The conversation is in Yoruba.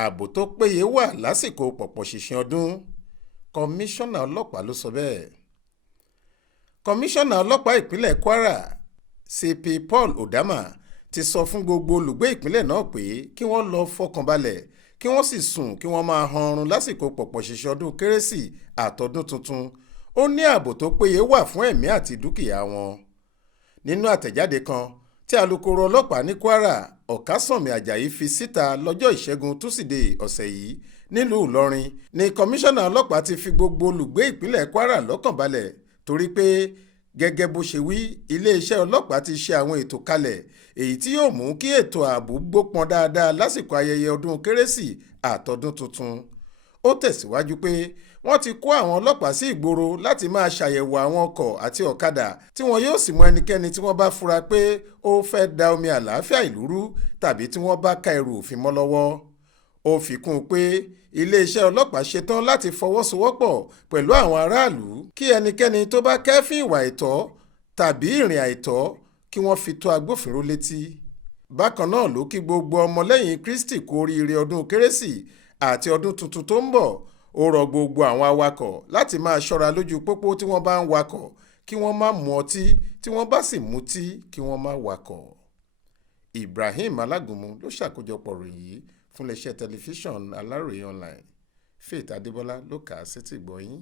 ààbò tó péye wà lásìkò pọ̀pọ̀ ṣìnṣìn ọdún kọmíṣánná ọlọ́pàá ló sọ bẹ́ẹ̀. kọmíṣánná ọlọ́pàá ìpínlẹ̀ Kwara CP Paul Odama ti sọ fún gbogbo olùgbé ìpínlẹ̀ náà pé kí wọ́n lọ fọkànbalẹ̀ kí wọ́n sì sùn kí wọ́n máa hanrun lásìkò pọ̀pọ̀ ṣìnṣìn ọdún kérésì àtọdún tuntun. Ó ní ààbò tó péye wà fún ẹ̀mí àti dúkìá wọn. Nínú àtẹ̀jáde kan tí alukoro ọlọ́pàá ní Kwara Ọ̀kásànmí Àjàyí fi síta lọ́jọ́ ìṣẹ́gun túsídẹ̀ẹ́ ọ̀sẹ̀ yìí nílùú Ìlọrin ni kọmíṣánná ọlọ́pàá ti fi gbogbo olùgbé ìpínlẹ̀ Kwara lọ́kàn balẹ̀ torí pé gẹ́gẹ́ bó ṣe wí iléeṣẹ́ ọlọ́pàá ti ṣe àwọn ètò kalẹ̀ èyí tí yóò mú kí ètò ààbò gbópọn dáadáa lásìkò ayẹyẹ ọdún kérésì àtọdún tuntun. Ó tẹ̀síwájú pé wọ́n ti kó àwọn ọlọ́pàá sí ìgboro láti máa ṣàyẹ̀wò àwọn ọkọ̀ àti ọ̀kadà tí wọn yóò sì mú ẹnikẹ́ni tí wọ́n bá fura pé ó fẹ́ da omi àlàáfíà ìlú rú tàbí tí wọ́n bá ka ẹrù òfin mọ́ lọ́wọ́. Ó fi kún un pé iléeṣẹ́ ọlọ́pàá ṣetán láti fọwọ́sowọ́pọ̀ pẹ̀lú àwọn aráàlú kí ẹnikẹ́ni tó bá kẹ́fín ìwà àìtọ́ tàbí ìrìn àìtọ́ kí wọ́n fi tó agbófinró létí. Bákan náà ló kí gbogbo ọmọlẹ́yìn Kristi kú oríire ọdún kérésì àti ọdún tuntun tó ń bọ̀. Ó rọ gbogbo àwọn awakọ̀ láti máa ṣọ́ra lójú pópó tí wọ́n bá ń wakọ̀ kí wọ́n má mu ọtí tí wọ́n bá sì mutí kí wọ́n má wakọ̀. Ibrahim Alágúnmu ló ṣàkójọpọ̀ ròyìn yìí fún iléeṣẹ́ tẹlifíṣàn Aláròye online. Faith Adébọ́lá ló kà á sétígbọ̀ọ́ yín.